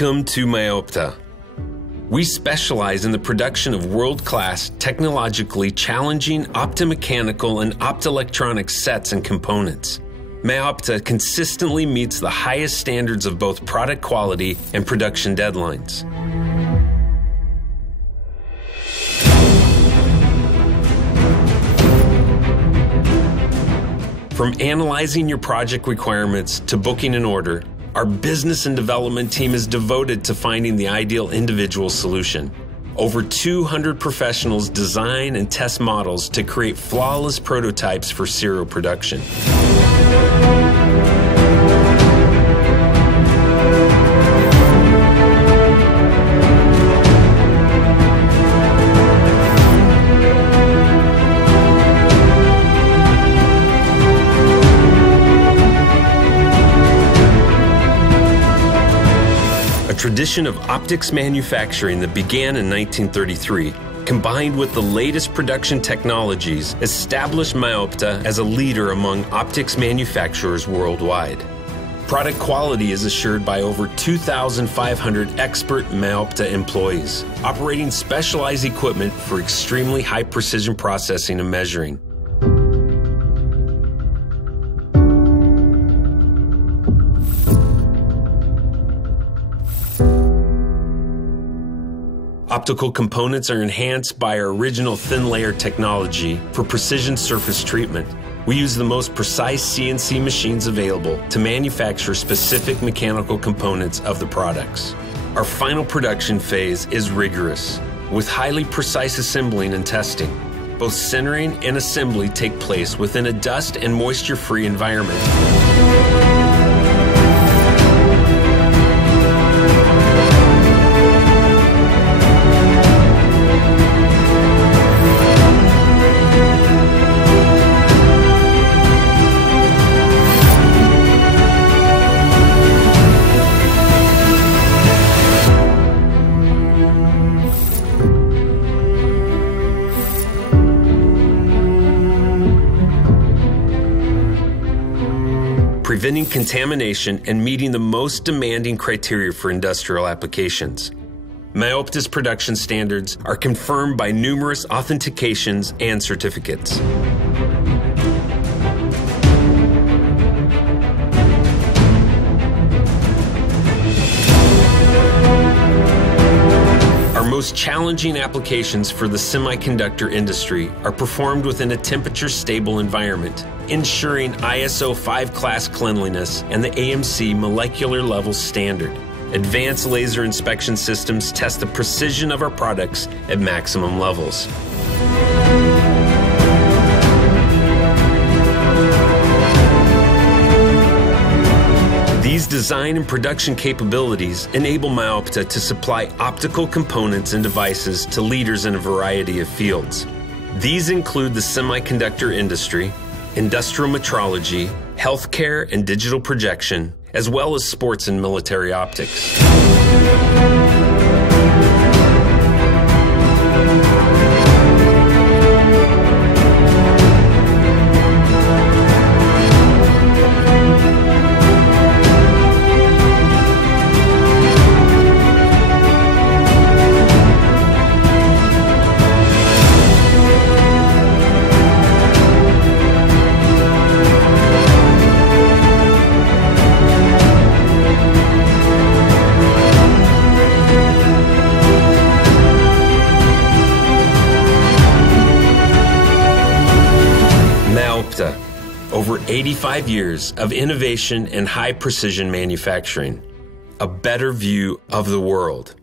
Welcome to Meopta. We specialize in the production of world-class, technologically challenging optomechanical and optoelectronic sets and components. Meopta consistently meets the highest standards of both product quality and production deadlines. From analyzing your project requirements to booking an order, our business and development team is devoted to finding the ideal individual solution. Over 200 professionals design and test models to create flawless prototypes for serial production. A tradition of optics manufacturing that began in 1933, combined with the latest production technologies, established Meopta as a leader among optics manufacturers worldwide. Product quality is assured by over 2,500 expert Meopta employees, operating specialized equipment for extremely high precision processing and measuring. Optical components are enhanced by our original thin layer technology for precision surface treatment. We use the most precise CNC machines available to manufacture specific mechanical components of the products. Our final production phase is rigorous, with highly precise assembling and testing. Both centering and assembly take place within a dust and moisture-free environment. Preventing contamination and meeting the most demanding criteria for industrial applications. Meopta's production standards are confirmed by numerous authentications and certificates. Our most challenging applications for the semiconductor industry are performed within a temperature-stable environment, ensuring ISO 5 class cleanliness and the AMC molecular level standard. Advanced laser inspection systems test the precision of our products at maximum levels. These design and production capabilities enable Meopta to supply optical components and devices to leaders in a variety of fields. These include the semiconductor industry, industrial metrology, healthcare and digital projection, as well as sports and military optics. Meopta, over 85 years of innovation and high precision manufacturing. A better view of the world.